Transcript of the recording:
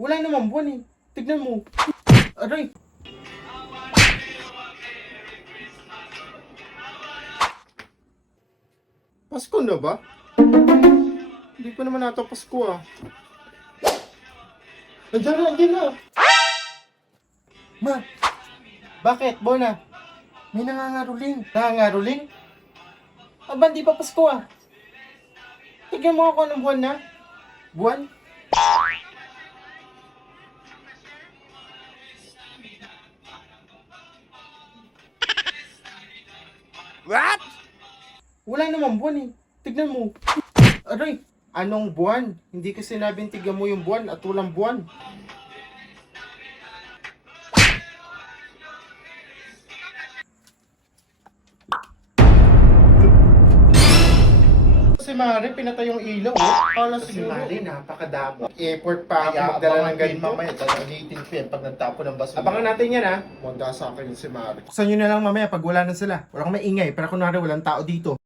Wala naman buwan eh. Tignan mo. Aray. Pasko na ba? Hindi pa naman nata Pasko ah. Nandiyan na. Ma, bakit, Bona? May nangangaruling. Nangangaruling? Aba, di pa Pasko ah. Tignan mo ako ng buwan na. Buwan? What? Wala naman buwan eh. Tignan mo. Aray, anong buwan? Hindi ka sinabing tignan mo yung buwan at walang buwan. Si Mari, pinatay yung ilaw. Kala Si siguro. Mari, napakadamo. Effort pa ako Kaya magdala abangan ng ko yun ganito. mamaya, gagamitin ko yan pag nagtapo ng basura. Abangan natin yan ha. Manda sa akin si Mari. Buksan nyo na lang mamaya pag wala na sila. Wala kang maingay, pero kunwari walang tao dito.